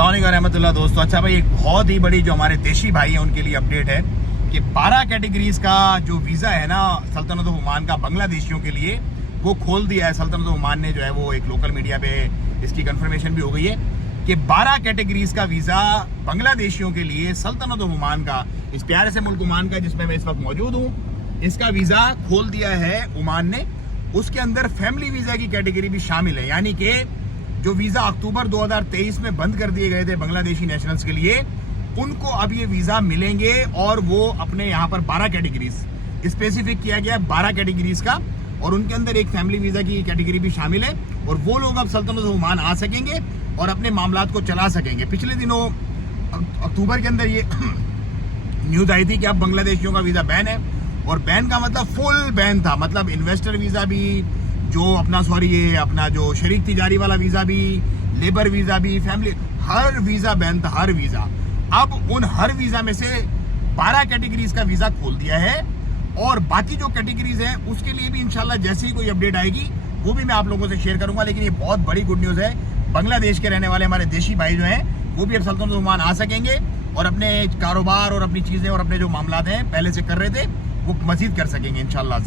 अस्सलाम वालेकुम रहमतुल्लाह दोस्तों। अच्छा भाई, एक बहुत ही बड़ी जो हमारे देशी भाई हैं उनके लिए अपडेट है कि 12 कैटेगरीज का जो वीज़ा है ना सल्तनत ओमान का बांग्लादेशियों के लिए, वो खोल दिया है सल्तनत ओमान ने। जो है वो एक लोकल मीडिया पे इसकी कंफर्मेशन भी हो गई है कि 12 कैटेगरीज का वीज़ा बांग्लादेशियों के लिए सल्तनत ओमान का, इस प्यारे से मुल्क ओमान का जिसमें मैं इस वक्त मौजूद हूँ, इसका वीज़ा खोल दिया है ओमान ने। उसके अंदर फैमिली वीज़ा की कैटेगरी भी शामिल है, यानी कि जो वीज़ा अक्टूबर 2023 में बंद कर दिए गए थे बांग्लादेशी नेशनल्स के लिए, उनको अब ये वीज़ा मिलेंगे और वो अपने यहाँ पर 12 कैटेगरीज स्पेसिफिक किया गया, 12 कैटेगरीज का, और उनके अंदर एक फैमिली वीज़ा की कैटेगरी भी शामिल है। और वो लोग अब सल्तनत ओमान आ सकेंगे और अपने मामलात को चला सकेंगे। पिछले दिनों अक्टूबर के अंदर ये न्यूज़ आई थी कि अब बांग्लादेशियों का वीज़ा बैन है, और बैन का मतलब फुल बैन था, मतलब इन्वेस्टर वीज़ा भी, जो अपना ये अपना जो शरीक तिजारी वाला वीज़ा भी, लेबर वीज़ा भी, फैमिली, हर वीज़ा बैन था, हर वीज़ा। अब उन हर वीज़ा में से 12 कैटेगरीज का वीज़ा खोल दिया है, और बाकी जो कैटेगरीज हैं उसके लिए भी इंशाल्लाह जैसे ही कोई अपडेट आएगी वो भी मैं आप लोगों से शेयर करूंगा। लेकिन ये बहुत बड़ी गुड न्यूज़ है, बांग्लादेश के रहने वाले हमारे देशी भाई जो हैं वो भी अब सल्तनत ओमान आ सकेंगे और अपने कारोबार और अपनी चीज़ें और अपने जो मामलात हैं पहले से कर रहे थे वो मज़ीद कर सकेंगे इंशाल्लाह।